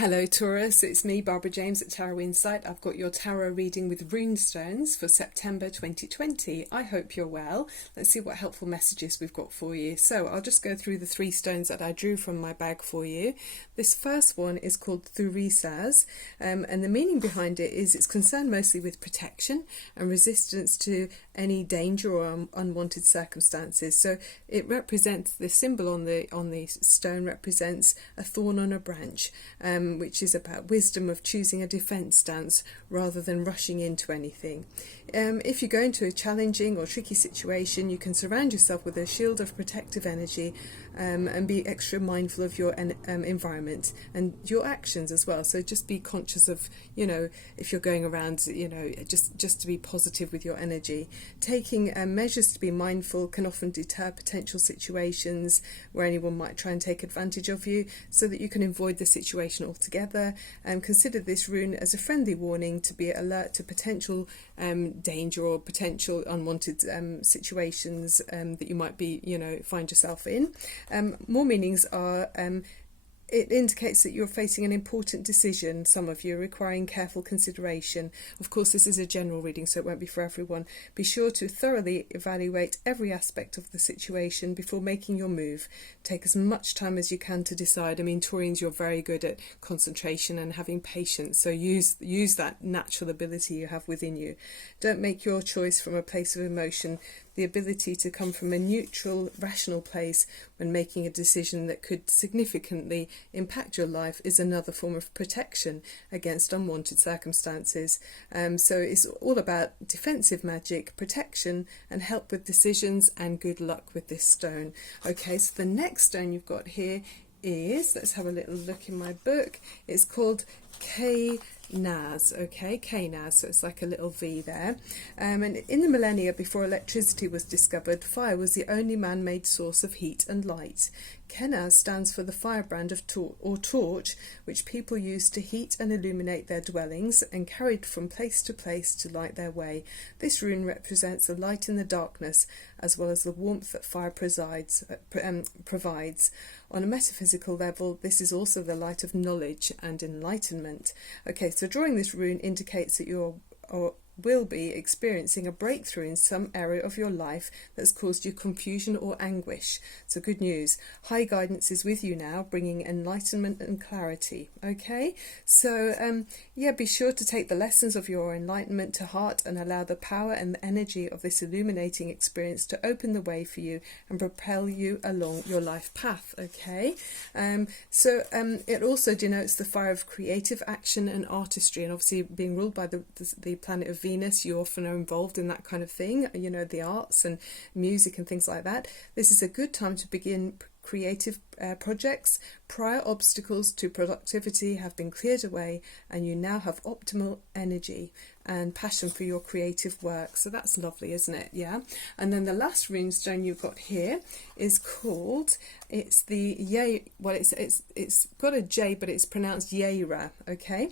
Hello Taurus, it's me Barbara James at Tarot Insight. I've got your tarot reading with rune stones for September 2020. I hope you're well. Let's see what helpful messages we've got for you. So I'll just go through the three stones that I drew from my bag for you. This first one is called TAURUS, and the meaning behind it is it's concerned mostly with protection and resistance to any danger or unwanted circumstances. So it represents, the symbol on the stone represents a thorn on a branch. Which is about wisdom of choosing a defence stance rather than rushing into anything. If you go into a challenging or tricky situation, you can surround yourself with a shield of protective energy and be extra mindful of your environment and your actions as well. So just be conscious of, if you're going around, just to be positive with your energy. Taking measures to be mindful can often deter potential situations where anyone might try and take advantage of you, so that you can avoid the situation altogether. Consider this rune as a friendly warning to be alert to potential danger or potential unwanted situations that you might be, find yourself in. More meanings are it indicates that you're facing an important decision, some of you, requiring careful consideration. Of course, this is a general reading, so it won't be for everyone. Be sure to thoroughly evaluate every aspect of the situation before making your move. Take as much time as you can to decide. I mean, Taurians, you're very good at concentration and having patience, so use that natural ability you have within you. Don't make your choice from a place of emotion. The ability to come from a neutral, rational place when making a decision that could significantly impact your life is another form of protection against unwanted circumstances. So it's all about defensive magic, protection, and help with decisions, and good luck with this stone. Okay, so the next stone you've got here is, let's have a little look in my book, it's called K-Naz, okay, K-Naz, so it's like a little V there. And in the millennia before electricity was discovered, fire was the only man-made source of heat and light. Kenaz stands for the firebrand of torch, which people used to heat and illuminate their dwellings and carried from place to place to light their way. This rune represents the light in the darkness, as well as the warmth that fire provides. On a metaphysical level, this is also the light of knowledge and enlightenment. Okay, so drawing this rune indicates that you will be experiencing a breakthrough in some area of your life that's caused you confusion or anguish. So good news, high guidance is with you now, bringing enlightenment and clarity. Okay, so be sure to take the lessons of your enlightenment to heart and allow the power and the energy of this illuminating experience to open the way for you and propel you along your life path. Okay, it also denotes the fire of creative action and artistry, and obviously being ruled by the planet of Venus, you often are involved in that kind of thing, the arts and music and things like that. This is a good time to begin creative projects. Prior obstacles to productivity have been cleared away, and you now have optimal energy and passion for your creative work. So that's lovely, isn't it? Yeah. And then the last rune stone you've got here is called, it's the it's got a J, but it's pronounced Yeira. Okay.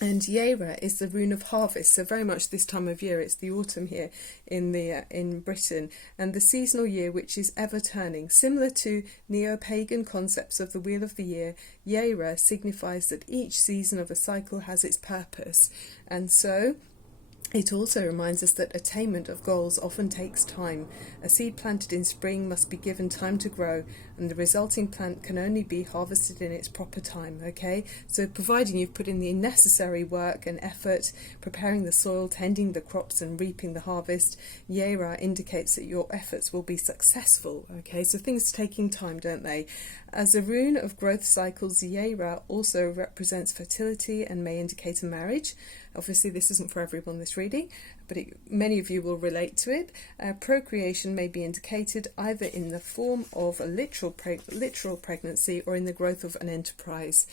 And Yeira is the rune of harvest, so very much this time of year. It's the autumn here in Britain, and the seasonal year, which is ever turning. Similar to neo-pagan concepts of the wheel of the year, Yeira signifies that each season of a cycle has its purpose, and so it also reminds us that attainment of goals often takes time. A seed planted in spring must be given time to grow, and the resulting plant can only be harvested in its proper time. Okay, so providing you've put in the necessary work and effort, preparing the soil, tending the crops and reaping the harvest, Yeira indicates that your efforts will be successful. Okay, so things taking time, don't they? As a rune of growth cycles, Yeira also represents fertility and may indicate a marriage. Obviously this isn't for everyone, this reading, but many of you will relate to it. Procreation may be indicated either in the form of a literal pregnancy or in the growth of an enterprise.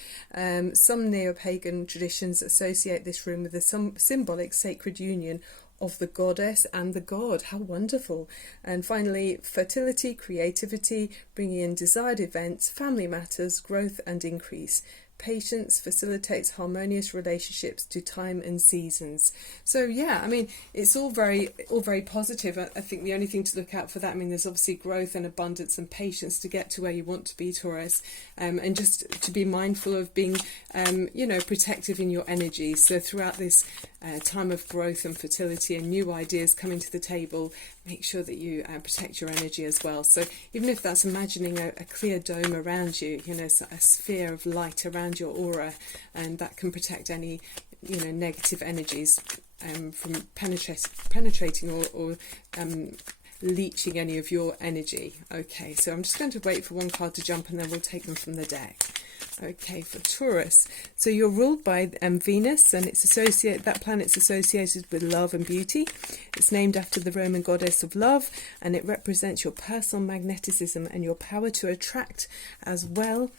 Some neo-pagan traditions associate this rune with a symbolic sacred union of the goddess and the god. How wonderful. And finally, fertility, creativity, bringing in desired events, family matters, growth and increase. patience, facilitates harmonious relationships to time and seasons. So yeah, I mean, it's all very positive. I think the only thing to look out for that, I mean, there's obviously growth and abundance and patience to get to where you want to be, Taurus, and just to be mindful of being, protective in your energy. So throughout this time of growth and fertility and new ideas coming to the table, make sure that you protect your energy as well. So even if that's imagining a clear dome around you, a sphere of light around your aura, and that can protect any negative energies from penetrating or leeching any of your energy. Okay, so I'm just going to wait for one card to jump and then we'll take them from the deck. Okay, for Taurus, so you're ruled by Venus, and that planet's associated with love and beauty. It's named after the Roman goddess of love, and it represents your personal magnetism and your power to attract, as well.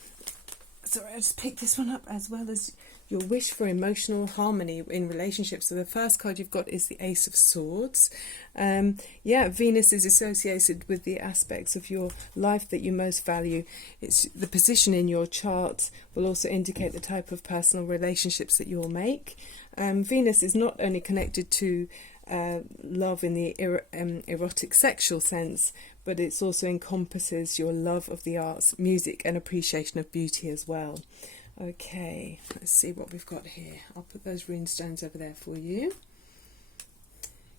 Sorry, I just picked this one up, as well as your wish for emotional harmony in relationships. So the first card you've got is the Ace of Swords. Venus is associated with the aspects of your life that you most value. It's the position in your chart will also indicate the type of personal relationships that you'll make. Venus is not only connected to love in the erotic sexual sense, but it also encompasses your love of the arts, music, and appreciation of beauty as well. Okay, let's see what we've got here. I'll put those rune stones over there for you.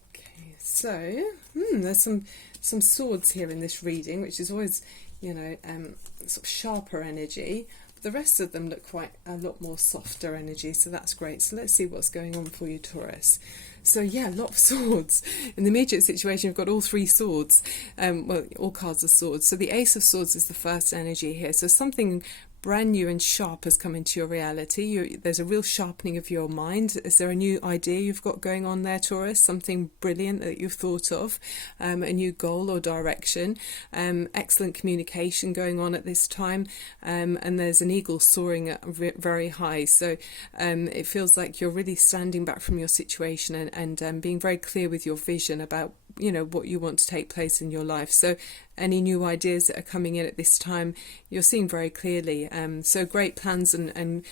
Okay, so there's some swords here in this reading, which is always, sort of sharper energy. But the rest of them look quite a lot more softer energy, so that's great. So let's see what's going on for you, Taurus. So yeah, a lot of swords. In the immediate situation, you've got all three swords. All cards are swords. So the Ace of Swords is the first energy here. So something brand new and sharp has come into your reality. There's a real sharpening of your mind. Is there a new idea you've got going on there, Taurus? Something brilliant that you've thought of, a new goal or direction. Excellent communication going on at this time, and there's an eagle soaring very high. So it feels like you're really standing back from your situation and being very clear with your vision about what you want to take place in your life. So any new ideas that are coming in at this time, you're seeing very clearly. So great plans and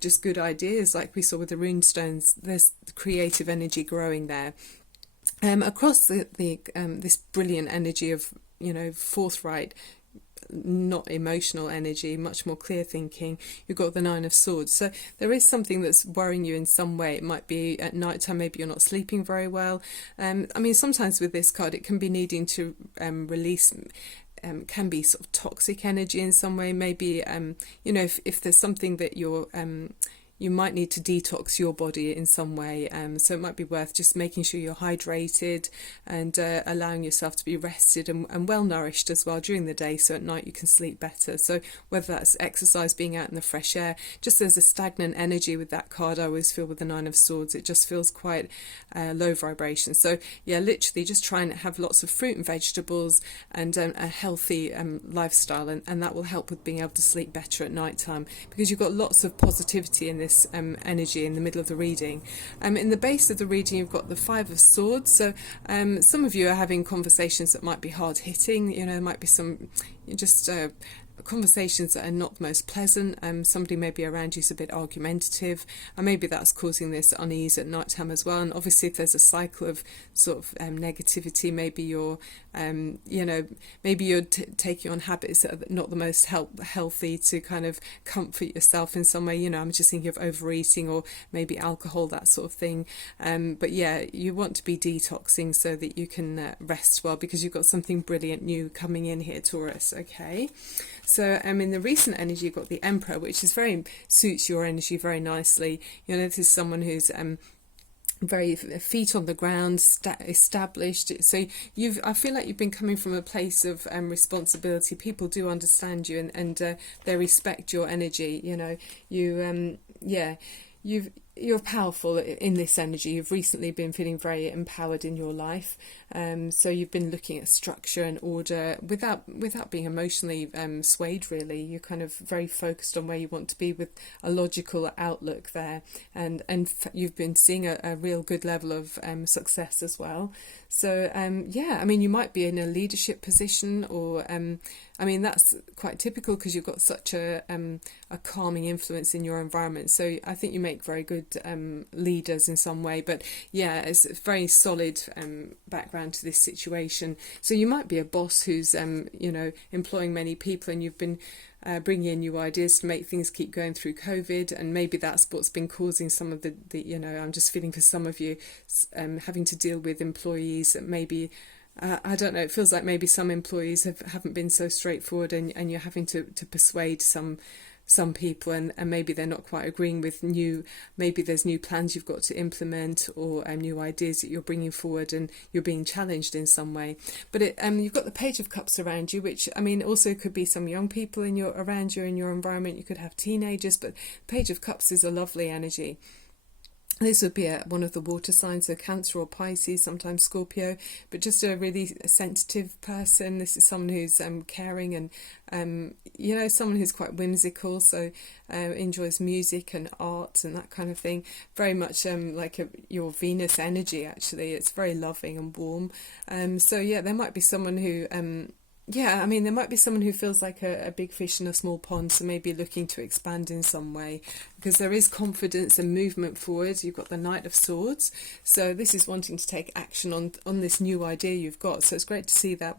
just good ideas, like we saw with the rune stones. There's creative energy growing there. Across this brilliant energy of forthright, not emotional energy, much more clear thinking, you've got the Nine of Swords. So there is something that's worrying you in some way. It might be at night time, maybe you're not sleeping very well. Sometimes with this card it can be needing to release can be sort of toxic energy in some way. Maybe if there's something that you might need to detox your body in some way, so it might be worth just making sure you're hydrated and allowing yourself to be rested and well nourished as well during the day, so at night you can sleep better. So whether that's exercise, being out in the fresh air, just there's a stagnant energy with that card. I always feel with the Nine of Swords, it just feels quite low vibration. So yeah, literally just try and have lots of fruit and vegetables and a healthy lifestyle, and that will help with being able to sleep better at night time, because you've got lots of positivity in this energy in the middle of the reading. In the base of the reading you've got the Five of Swords. So some of you are having conversations that might be hard hitting. There might be some just conversations that are not the most pleasant. Somebody maybe around you is a bit argumentative, and maybe that's causing this unease at night time as well. And obviously if there's a cycle of sort of negativity, maybe you're taking on habits that are not the most healthy to kind of comfort yourself in some way. I'm just thinking of overeating or maybe alcohol, that sort of thing. But yeah, you want to be detoxing so that you can rest well, because you've got something brilliant new coming in here, Taurus. Okay, so in the recent energy you've got the Emperor, which is suits your energy very nicely. This is someone who's very feet on the ground, established. So I feel like you've been coming from a place of responsibility. People do understand you and they respect your energy. You're powerful in this energy. You've recently been feeling very empowered in your life. So you've been looking at structure and order without being emotionally swayed, really. You're kind of very focused on where you want to be with a logical outlook there. And you've been seeing a real good level of success as well. So, you might be in a leadership position, or that's quite typical because you've got such a a calming influence in your environment. So I think you make very good leaders in some way. But yeah, it's a very solid background to this situation. So you might be a boss who's employing many people, and you've been bringing in new ideas to make things keep going through COVID, and maybe that's what's been causing some of the I'm just feeling for some of you having to deal with employees that maybe I don't know, it feels like maybe some employees haven't been so straightforward, and you're having to persuade some people, and maybe they're not quite agreeing with maybe there's new plans you've got to implement, or new ideas that you're bringing forward, and you're being challenged in some way. But you've got the Page of Cups around you, which also could be some young people around you in your environment. You could have teenagers, but Page of Cups is a lovely energy. This would be one of the water signs, so Cancer or Pisces, sometimes Scorpio, but just a really sensitive person. This is someone who's caring, and someone who's quite whimsical, so enjoys music and art and that kind of thing. Very much like your Venus energy, actually. It's very loving and warm. There might be someone who there might be someone who feels like a big fish in a small pond, so maybe looking to expand in some way, because there is confidence and movement forward. You've got the Knight of Swords, so this is wanting to take action on this new idea you've got. So it's great to see that,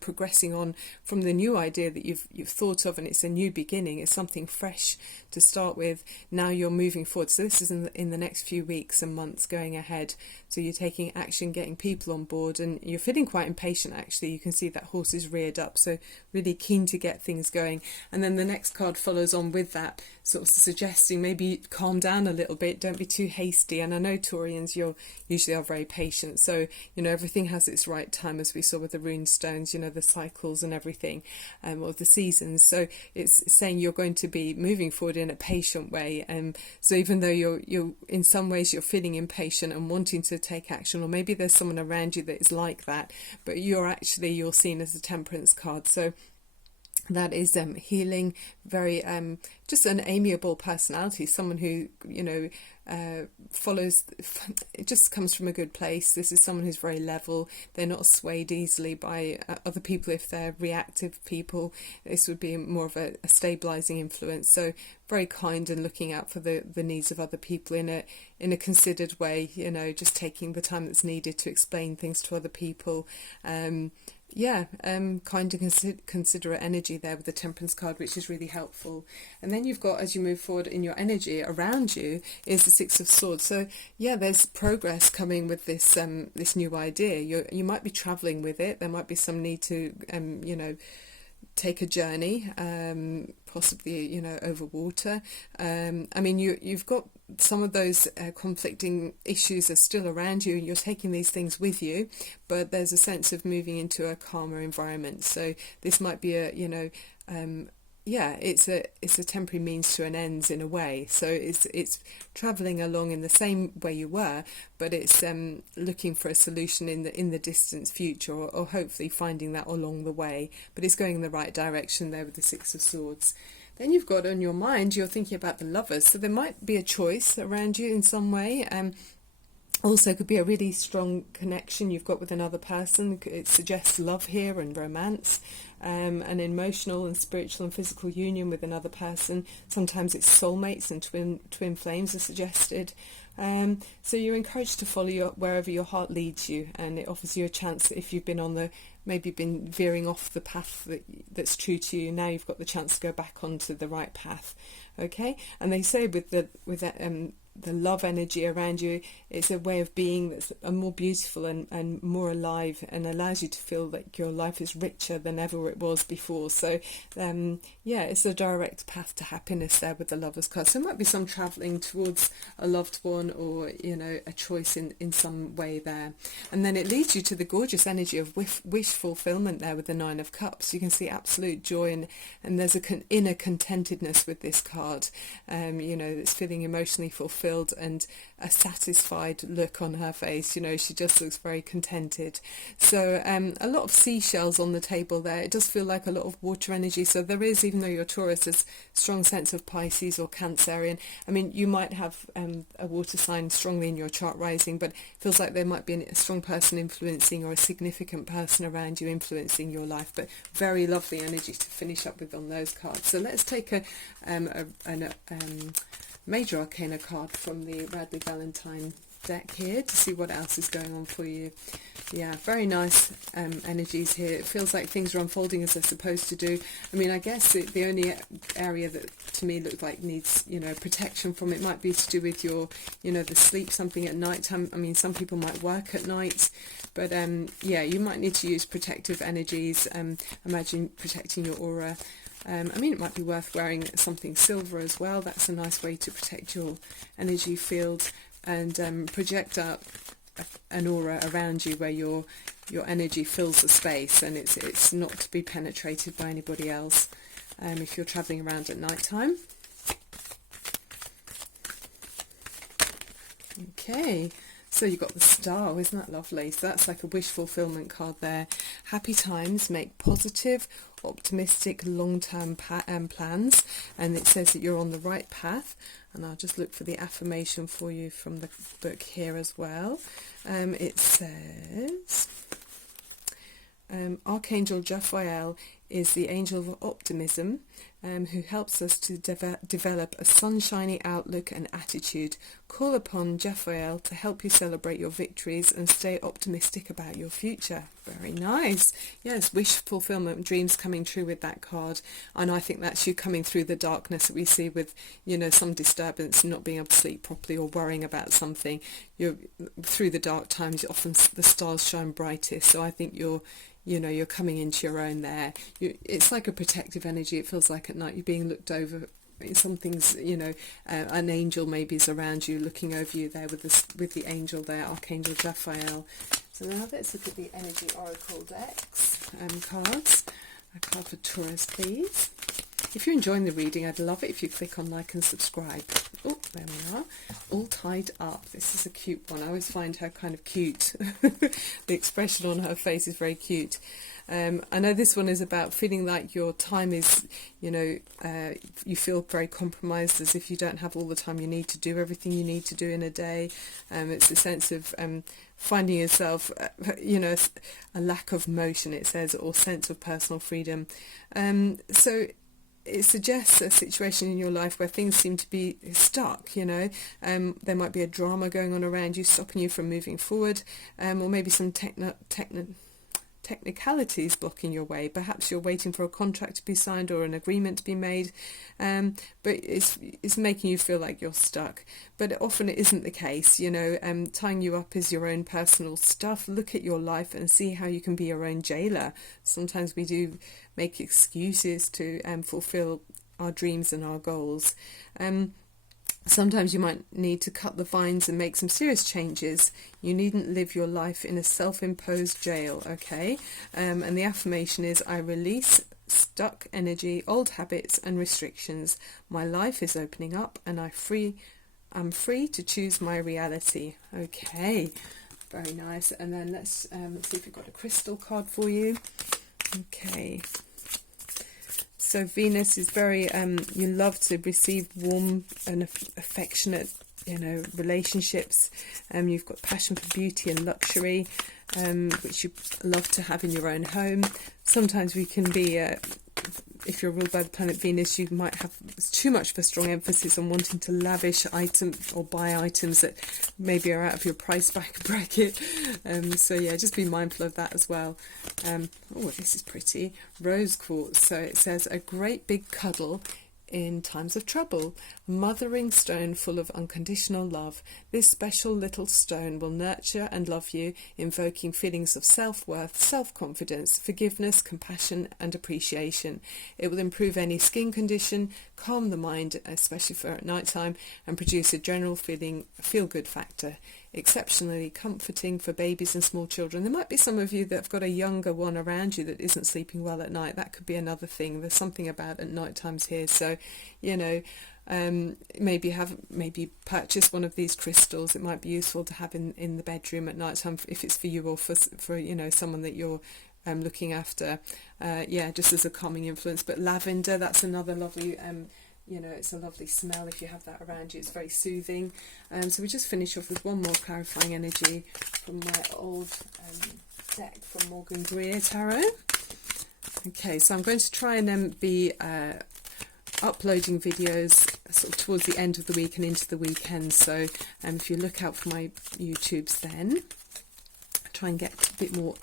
progressing on from the new idea that you've thought of, and it's a new beginning. It's something fresh to start with. Now you're moving forward. So this is in the next few weeks and months going ahead. So you're taking action, getting people on board, and you're feeling quite impatient, actually. You can see that horse is reared up, so really keen to get things going. And then the next card follows on with that, sort of suggesting maybe calm down a little bit, don't be too hasty. And I know Taurians, you usually are very patient, so everything has its right time, as we saw with the rune stones, the cycles and everything, or the seasons. So it's saying you're going to be moving forward in a patient way. So even though you're in some ways you're feeling impatient and wanting to take action, or maybe there's someone around you that is like that, but you're seen as a Temperance card. So that is healing, very just an amiable personality, someone who follows, it just comes from a good place. This is someone who's very level. They're not swayed easily by other people. If they're reactive people, this would be more of a stabilizing influence. So very kind and looking out for the needs of other people in a considered way, just taking the time that's needed to explain things to other people. Kind and considerate energy there with the Temperance card, which is really helpful. And then you've got, as you move forward in your energy around you, is the Six of Swords. So there's progress coming with this this new idea. You might be traveling with it. There might be some need to take a journey, possibly over water. You've got some of those conflicting issues are still around you, and you're taking these things with you, but there's a sense of moving into a calmer environment. So this might be it's a temporary means to an end in a way. So it's travelling along in the same way you were, but it's looking for a solution in the distant future, or hopefully finding that along the way. But it's going in the right direction there with the Six of Swords. Then you've got on your mind, you're thinking about the Lovers. So there might be a choice around you in some way. Also could be a really strong connection you've got with another person. It suggests love here and romance, an emotional and spiritual and physical union with another person. Sometimes it's soulmates and twin flames are suggested. So you're encouraged to follow wherever your heart leads you, and it offers you a chance. If you've been maybe been veering off the path that's true to you, now you've got the chance to go back onto the right path. Okay, and they say with the love energy around you, it's a way of being that's more beautiful and more alive, and allows you to feel like your life is richer than ever it was before. So it's a direct path to happiness there with the Lovers card. So there might be some travelling towards a loved one, or a choice in some way there. And then it leads you to the gorgeous energy of wish fulfillment there with the Nine of Cups. You can see absolute joy, and there's inner contentedness with this card. It's feeling emotionally fulfilled fulfilled and a satisfied look on her face. You know, she just looks very contented. So a lot of seashells on the table there. It does feel like a lot of water energy. So there is, even though you're Taurus, there's a strong sense of Pisces or Cancerian. I mean, you might have a water sign strongly in your chart rising, but it feels like there might be a strong person influencing, or a significant person around you influencing your life. But very lovely energy to finish up with on those cards. So let's take a Major Arcana card from the Radley Valentine deck here to see what else is going on for you. Yeah, very nice energies here. It feels like things are unfolding as they're supposed to do. I mean, I guess the only area that to me looks like needs, you know, protection from it might be to do with your, you know, the sleep, something at night time. I mean, some people might work at night, but yeah, you might need to use protective energies. Imagine protecting your aura. I mean, it might be worth wearing something silver as well. That's a nice way to protect your energy field and project out an aura around you where your energy fills the space, and it's not to be penetrated by anybody else if you're travelling around at night time. Okay. So you've got the star, isn't that lovely? So that's like a wish fulfillment card there. Happy times make positive, optimistic, long-term plans. And it says that you're on the right path. And I'll just look for the affirmation for you from the book here as well. It says, Archangel Jophiel is the angel of optimism, who helps us to develop a sunshiny outlook and attitude. Call upon Jophiel to help you celebrate your victories and stay optimistic about your future. Very nice. Yes, wish fulfillment, dreams coming true with that card. And I think that's you coming through the darkness that we see with, you know, some disturbance, not being able to sleep properly or worrying about something. You're through the dark times, often the stars shine brightest. So I think you're coming into your own there. It's like a protective energy. It feels like at night you're being looked over. Something's, you know, an angel maybe is around you, looking over you there with the angel there, Archangel Jophiel. So now let's look at the Energy Oracle decks cards. A card for Taurus, please. If you're enjoying the reading, I'd love it if you click on like and subscribe. Oh, there we are. All tied up. This is a cute one. I always find her kind of cute. The expression on her face is very cute. I know this one is about feeling like your time is, you know, you feel very compromised, as if you don't have all the time you need to do everything you need to do in a day. It's a sense of finding yourself, you know, a lack of motion, it says, or sense of personal freedom. So it suggests a situation in your life where things seem to be stuck, you know. There might be a drama going on around you, stopping you from moving forward, or maybe some technicalities blocking your way. Perhaps you're waiting for a contract to be signed or an agreement to be made, but it's making you feel like you're stuck. But often it isn't the case, you know. Tying you up is your own personal stuff. Look at your life and see how you can be your own jailer. Sometimes we do make excuses to fulfill our dreams and our goals. Sometimes you might need to cut the vines and make some serious changes. You needn't live your life in a self-imposed jail, okay? And the affirmation is, I release stuck energy, old habits and restrictions. My life is opening up and I'm free to choose my reality. Okay, very nice. And then let's see if we've got a crystal card for you. Okay. So Venus is very, you love to receive warm and affectionate, you know, relationships. You've got passion for beauty and luxury, which you love to have in your own home. Sometimes we can be, if you're ruled by the planet Venus, you might have too much of a strong emphasis on wanting to lavish items or buy items that maybe are out of your price bracket. So yeah, just be mindful of that as well. Oh, this is pretty. Rose quartz. So it says, a great big cuddle in times of trouble, mothering stone full of unconditional love. This special little stone will nurture and love you, invoking feelings of self-worth, self-confidence, forgiveness, compassion and appreciation. It will improve any skin condition, calm the mind, especially for at night time, and produce a general feel-good factor. Exceptionally comforting for babies and small children. There might be some of you that have got a younger one around you that isn't sleeping well at night. That could be another thing. There's something about at night times here. So, you know, maybe purchase one of these crystals. It might be useful to have in the bedroom at night time if it's for you or for you know, someone that you're looking after. Yeah, just as a calming influence. But lavender, that's another lovely you know, it's a lovely smell if you have that around you. It's very soothing. So we just finish off with one more clarifying energy from my old deck from Morgan Greer Tarot. Okay, so I'm going to try and then be uploading videos sort of towards the end of the week and into the weekend. So if you look out for my YouTubes, then try and get a bit more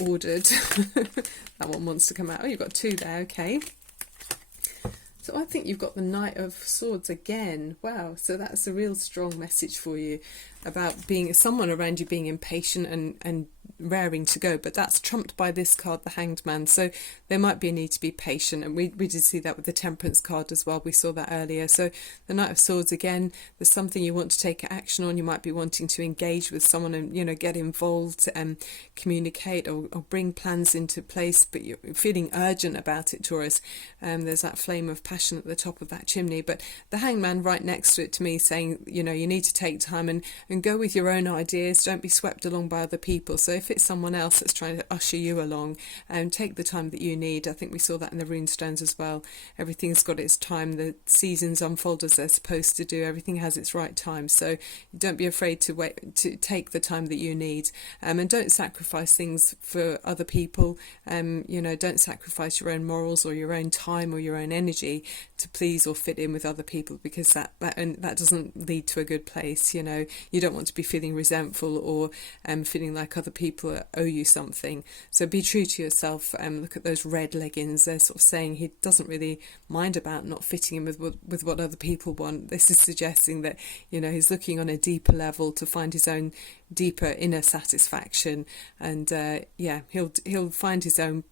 ordered. That one wants to come out. Oh, you've got two there. Okay. So I think you've got the Knight of Swords again. Wow. So that's a real strong message for you about being someone around you being impatient and raring to go, but that's trumped by this card, the Hanged Man. So there might be a need to be patient, and we did see that with the Temperance card as well. We saw that earlier. So the Knight of Swords again, there's something you want to take action on. You might be wanting to engage with someone and, you know, get involved and communicate or bring plans into place, but you're feeling urgent about it, Taurus. There's that flame of passion at the top of that chimney, but the Hanged Man right next to it to me saying, you know, you need to take time and go with your own ideas. Don't be swept along by other people. So if it's someone else that's trying to usher you along, take the time that you need. I think we saw that in the rune stones as well. Everything's got its time. The seasons unfold as they're supposed to do. Everything has its right time. So don't be afraid to wait, to take the time that you need, and don't sacrifice things for other people. You know, don't sacrifice your own morals or your own time or your own energy to please or fit in with other people, because that doesn't lead to a good place. You know, you don't want to be feeling resentful or feeling like other people owe you something. So be true to yourself. Look at those red leggings. They're sort of saying he doesn't really mind about not fitting in with what other people want. This is suggesting that, you know, he's looking on a deeper level to find his own deeper inner satisfaction, and yeah, he'll find his own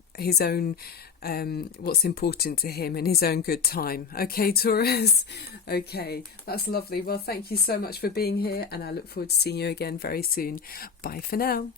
what's important to him in his own good time. Okay, Taurus? Okay, that's lovely. Well, thank you so much for being here, and I look forward to seeing you again very soon. Bye for now.